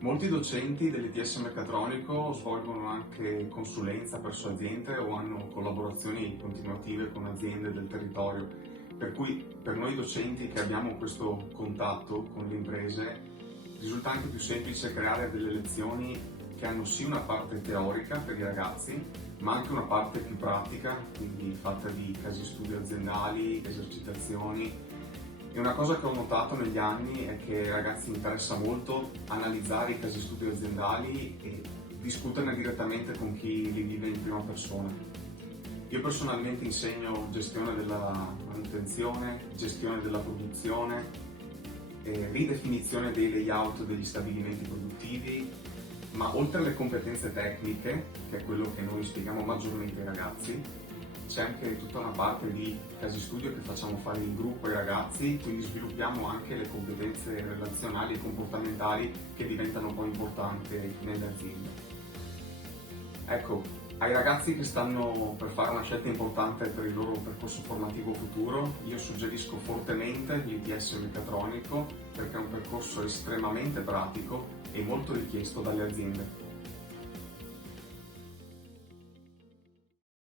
Molti docenti dell'ITS Meccatronico svolgono anche consulenza presso aziende o hanno collaborazioni continuative con aziende del territorio, per cui per noi docenti che abbiamo questo contatto con le imprese risulta anche più semplice creare delle lezioni che hanno sì una parte teorica per i ragazzi, ma anche una parte più pratica, quindi fatta di casi studio aziendali, esercitazioni. E una cosa che ho notato negli anni è che ai ragazzi interessa molto analizzare i casi studio aziendali e discuterne direttamente con chi li vive in prima persona. Io personalmente insegno gestione della manutenzione, gestione della produzione, ridefinizione dei layout degli stabilimenti produttivi, ma oltre alle competenze tecniche, che è quello che noi spieghiamo maggiormente ai ragazzi, c'è anche tutta una parte di casi studio che facciamo fare in gruppo ai ragazzi, quindi sviluppiamo anche le competenze relazionali e comportamentali che diventano poi importanti nelle aziende. Ecco, ai ragazzi che stanno per fare una scelta importante per il loro percorso formativo futuro, io suggerisco fortemente l'ITS Meccatronico perché è un percorso estremamente pratico e molto richiesto dalle aziende.